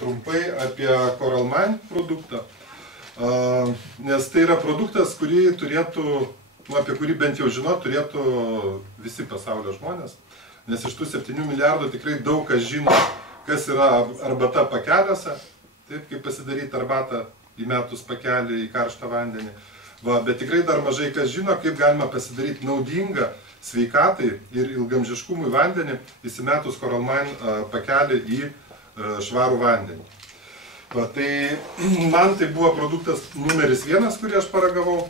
trumpai apie Coralmine produktą, nes tai yra produktas, kurį turėtų, apie kurį bent jau žinot, turėtų visi pasaulio žmonės, nes iš tų 7 milijardų tikrai daug kas žino, kas yra arbata pakeliuose, taip kaip pasidaryti arbatą įmetus pakelį į karštą vandenį. Bet tikrai dar mažai kas žino, kaip galima pasidaryti naudingą sveikatai ir ilgamžiškumui vandenį, įsimetus Coralmine pakelį į švarų vandenį. Tai man tai buvo produktas numeris 1, kurį aš paragavau,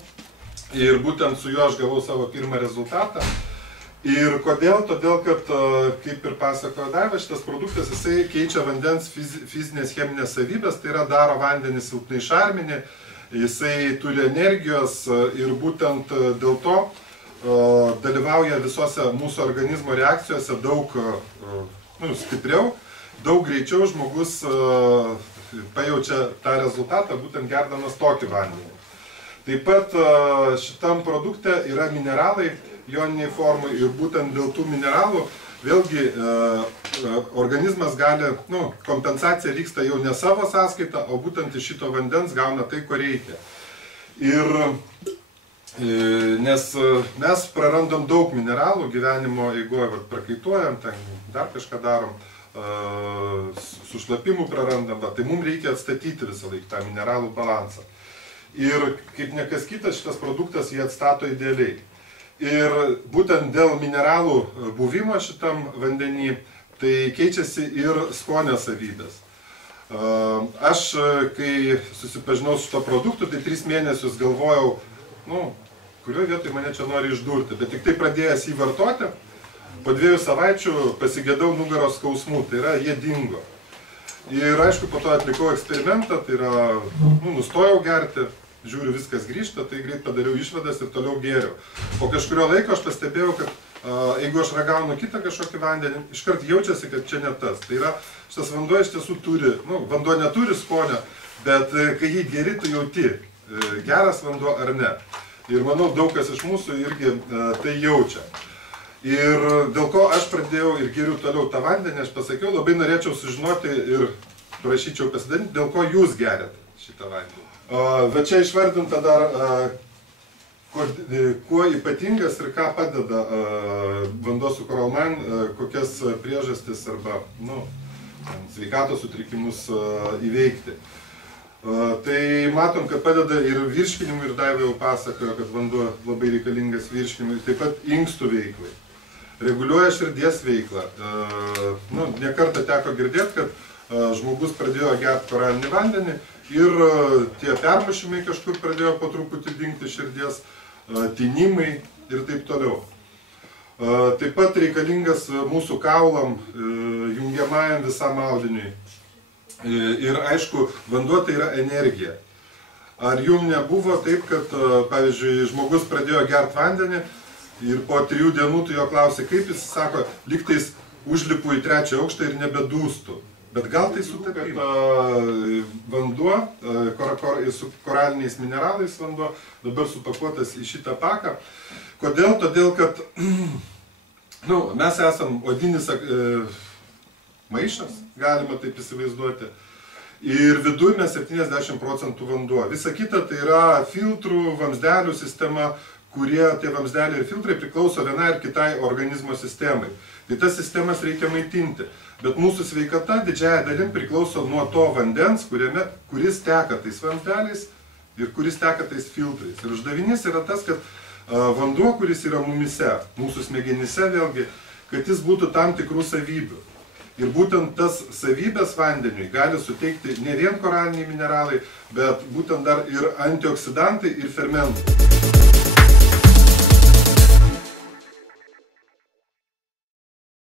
ir būtent su juo aš gavau savo pirmą rezultatą. Ir kodėl? Todėl, kad, kaip ir pasakojo Daiva, šitas produktas jisai keičia vandens fizinės cheminės savybės, tai yra daro vandenį silpnai šarminį, jisai turi energijos ir būtent dėl to dalyvauja visose mūsų organizmo reakcijose daug stipriau, daug greičiau žmogus pajaučia tą rezultatą, būtent gerdamas tokį vandenį. Taip pat šitam produkte yra mineralai joniniai formai ir būtent dėl tų mineralų vėlgi organizmas gali, kompensacija vyksta jau ne savo sąskaita, o būtent iš šito vandens gauna tai, ko reikia. Ir nes mes prarandam daug mineralų gyvenimo eigoje, prakaituojam, dar kažką darom, su šlapimu prarandam, tai mums reikia atstatyti visą laiką tą mineralų balansą. Ir kaip nekas kitas, šitas produktas jį atstato idealiai. Ir būtent dėl mineralų buvimo šitam vandenį, tai keičiasi ir skonio savybės. Aš, kai susipažinau su šito produktu, tai 3 mėnesius galvojau, kurioje vietoje mane čia nori išdurti, bet tik tai pradėjęs jį vartoti, po 2 savaičių pasigėdau nugaros skausmų, tai yra jie dingo. Ir aišku, po to atlikau eksperimentą, tai yra, nustojau gerti, žiūriu, viskas grįžta, tai greit padariau išvadas ir toliau gėriau. Po kažkurio laiko aš pastebėjau, kad jeigu aš ragaunu kitą kažkokį vandenį, iškart jaučiasi, kad čia ne tas. Tai yra, šitas vanduo iš tiesų turi, vanduo neturi skonio, bet kai jį geri, tu jauti, geras vanduo ar ne. Ir manau, daug kas iš mūsų irgi tai jaučia. Ir dėl ko aš pradėjau ir geriu toliau tą vandenį, aš pasakiau, labai norėčiau sužinoti ir prašyčiau pasidalinti, dėl ko jūs geriat šitą vandenį. Bet čia išvardinta dar, kuo ypatingas ir ką padeda vanduo su Coralmine, kokias priežastis arba sveikatos sutrikimus įveikti. Tai matom, kad padeda ir virškinimui, ir Daiva jau pasakojo, kad vanduo labai reikalingas virškinimui, taip pat inkstų veiklai. Reguliuoja širdies veiklą. Ne kartą teko girdėti, kad žmogus pradėjo gerti koralinį vandenį ir tie permušimai kažkur pradėjo po truputį dingti širdies, tinimai ir taip toliau. Taip pat reikalingas mūsų kaulam, jungiamajam visam audiniui. Ir aišku, vanduo tai yra energija. Ar jums nebuvo taip, kad, pavyzdžiui, žmogus pradėjo gerti vandenį ir po 3 dienų tu jo klausai, kaip jis sako, lygtais užlipu į 3. aukštą ir nebedūstu. Bet gal tai sutapimas. Vanduo, su koraliniais mineralais vanduo, dabar supakuotas į šitą paką. Kodėl? Todėl, kad mes esam odinis maišas, galima taip įsivaizduoti. Ir viduje mes 70% vanduo. Visa kita tai yra filtrų, vamzdelių sistema, kurie tie vamzdeliai ir filtrai priklauso vienai ir kitai organizmo sistemai. Tai tas sistemas reikia maitinti. Bet mūsų sveikata didžiąja dalim priklauso nuo to vandens, kuris teka tais vamzdeliais ir kuris teka tais filtrais. Ir uždavinys yra tas, kad vanduo, kuris yra mumise, mūsų smegenyse vėlgi, kad jis būtų tam tikrų savybių. Ir būtent tas savybės vandeniui gali suteikti ne vien koraliniai mineralai, bet būtent dar ir antioksidantai ir fermentai.